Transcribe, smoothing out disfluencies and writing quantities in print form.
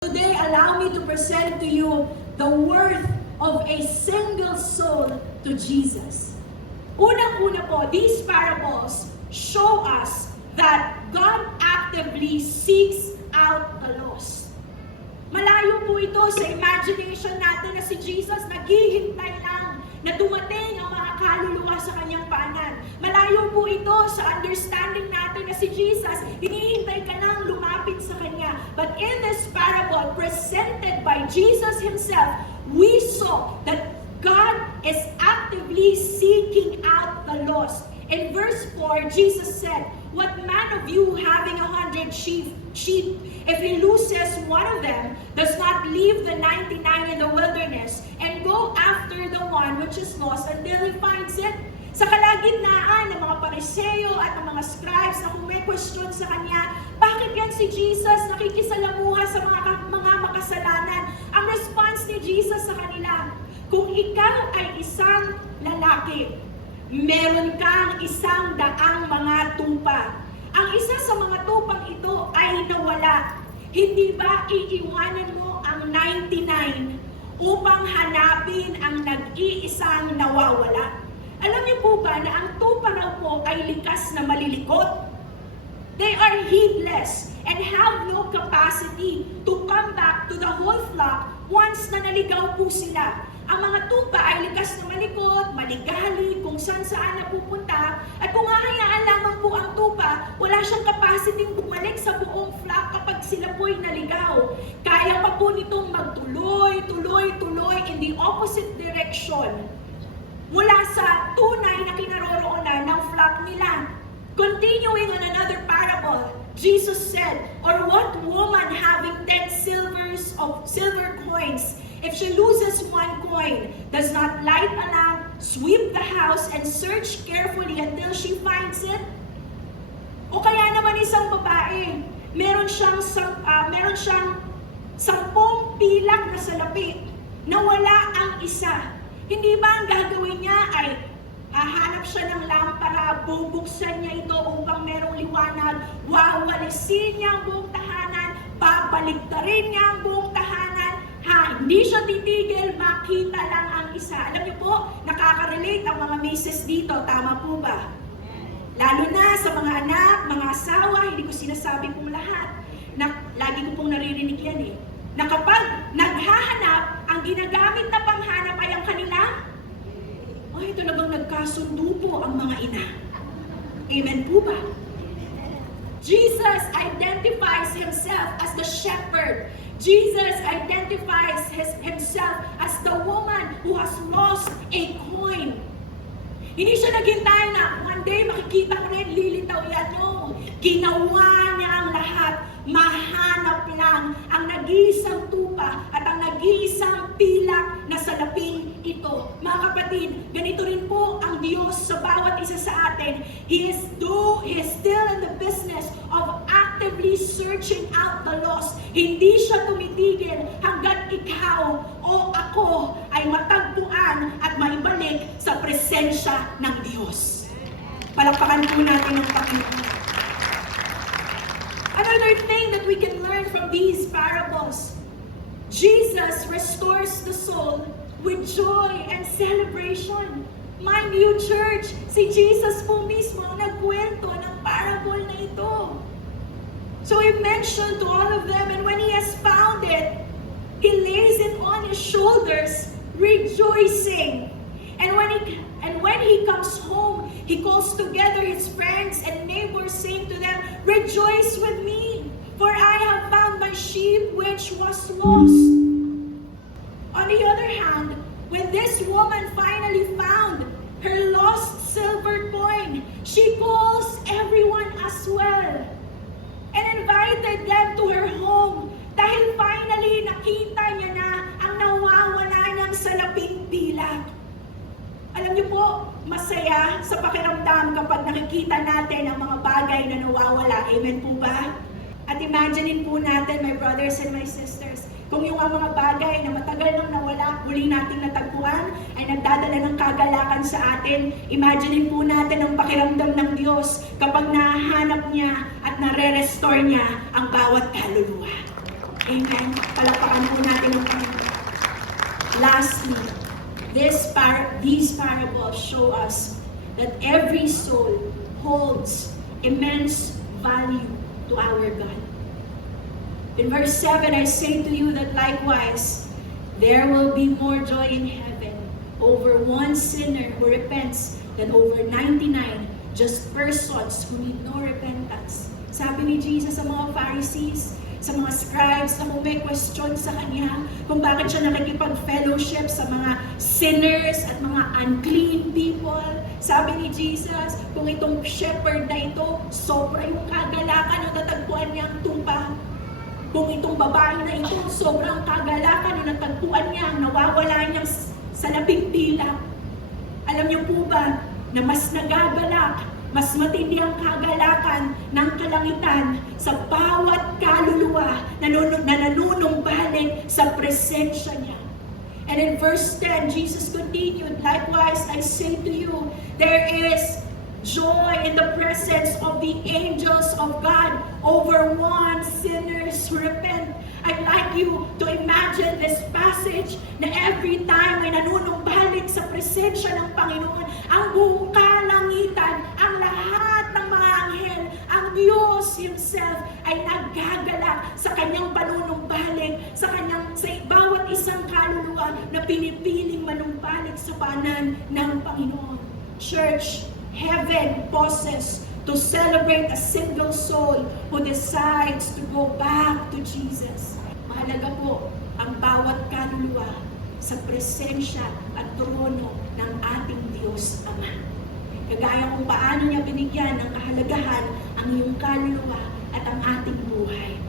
Today, allow me to present to you the worth of a single soul to Jesus. Unang-una po, these parables show us that God actively seeks out the lost. Malayo po ito sa imagination natin na si Jesus naghihintay lang na dumating ang mga kaluluwa sa kanyang paanan. Malayo po ito sa understanding natin na si Jesus, hinihintay ka lang lumapit sa kanya. But in this parable presented by Jesus himself, we saw that God is actively seeking out the lost. In verse 4, Jesus said, "What man of you having 100 sheep, if he loses one of them, does not leave the 99 in the wilderness and go after the one which is lost until he finds it?" Sa kalagitnaan ng mga Pariseo at ng mga scribes na kung may question sa kanya, bakit yan si Jesus nakikisalamuha sa mga makasalanan? Ang response ni Jesus sa kanila, kung ikaw ay isang lalaki, meron kang 100 mga tupa. Ang isa sa mga tupang ito ay nawala. Hindi ba iiwanan mo ang 99 upang hanapin ang nag-iisang nawawala? Alam niyo po ba na ang tupa raw po ay likas na malilikot? They are heedless and have no capacity to come back to the whole flock once na naligaw po sila. Ang mga tupa ay likas na malikot, maligali, kung saan napupunta, at kung hahayaan lamang po ang tupa, wala siyang capacity bumalik sa buong flock kapag sila po'y naligaw. Kaya pa po nitong magtuloy in the opposite direction mula sa tunay na kinaroroonan ng flock nila. Continuing on another parable, Jesus said, "Or what woman having 10 silver coins, if she loses one coin, does not light a lamp, sweep the house, and search carefully until she finds it?" O kaya naman isang babae, meron siyang 10 pilak na salapi, nawala ang isa. Hindi ba ang gagawin niya ay hahanap siya ng lampara, bubuksan niya ito upang merong liwanag, wawalisin niya ang buong tahanan, babaligtarin niya ang buong tahanan, hindi siya titigil, makita lang ang isa. Alam niyo po, nakaka-relate ang mga misis dito, tama po ba? Lalo na sa mga anak, mga asawa, hindi ko sinasabi pong lahat, lagi ko pong naririnig yan na kapag naghahanap, ang ginagamit na panghanap ay ang kanila, ay talagang nagkasundo po ang mga ina. Amen po ba? Jesus identifies himself as the shepherd. Jesus identifies himself as the woman who has lost a coin. Hindi siya naghintay na one day makikita ko rin, lilitaw yan. No. Ginawa niya ang lahat. Mahanap lang ang nag-iisang tupa at ang nag-iisang pilak na salaping ito. Mga kapatid, ganito rin po ang Diyos sa bawat isa sa atin. He is still in the business of actively searching out the lost. Hindi siya tumitigil hanggat ikaw o ako ay matagpuan at maibalik sa presensya ng Diyos. Palakpakan po natin ang Panginoon. Another thing that we can learn from these parables, Jesus restores the soul with joy and celebration. Mind you, church, si Jesus po mismo ang nagkwento ng parable na ito. So he mentioned to all of them, and when he has found it, he lays it on his shoulders, rejoicing. And when he comes home, he calls together his friends and neighbors, saying to them, "Rejoice with me, for I have found my sheep which was lost." On the other hand, when this woman finally found her lost silver coin, she calls everyone as well and invited them to her home dahil finally nakita niya na ang nawawala niyang salaping pilak. Alam niyo po, masaya sa pakiramdam kapag nakikita natin ang mga bagay na nawawala. Amen po ba? At imaginein po natin, my brothers and my sisters, kung yung mga bagay na matagal nang nawala, muli nating natagpuan, ay nagdadala ng kagalakan sa atin. Imaginein po natin ang pakiramdam ng Diyos kapag nahanap niya at nare-restore niya ang bawat kaluluwa. Amen. Palakpakan po natin ang Panginoon. Lastly, these parables show us that every soul holds immense value to our God. In verse 7, I say to you that likewise, there will be more joy in heaven over one sinner who repents than over 99 just persons who need no repentance. Sabi ni Jesus sa mga Pharisees, sa mga scribes na kung may question sa Kanya, kung bakit siya nakikipag-fellowship sa mga sinners at mga unclean people. Sabi ni Jesus, kung itong shepherd na ito, sobra yung kagalakan na natagpuan niyang tupa. Kung itong babae na ito, sobrang kagalakan na natagpuan niya, nawawala niyang salaping dila. Alam niyo po ba na mas nagagalak, mas matindi ang kagalakan ng kalangitan sa bawat kaluluwa na nanunumbalik sa presensya niya. And in verse 10, Jesus continued, likewise, I say to you, there is joy in the presence of the angels of God over one sinners who repent. I'd like you to imagine this passage na every time may nanunumbalik sa presensya ng Panginoon, ang buong kalangitan, ang lahat ng mga anghel, ang Diyos Himself ay nagagalak sa kanyang panunumbalik, sa bawat isang kaluluwa na pinipiling manumbalik sa paanan ng Panginoon. Church, heaven pauses to celebrate a single soul who decides to go back to Jesus. Mahalaga po ang bawat kaluluwa sa presensya at trono ng ating Diyos Ama. Kagaya kung paano niya binigyan ng kahalagahan ang iyong kaluluwa at ang ating buhay.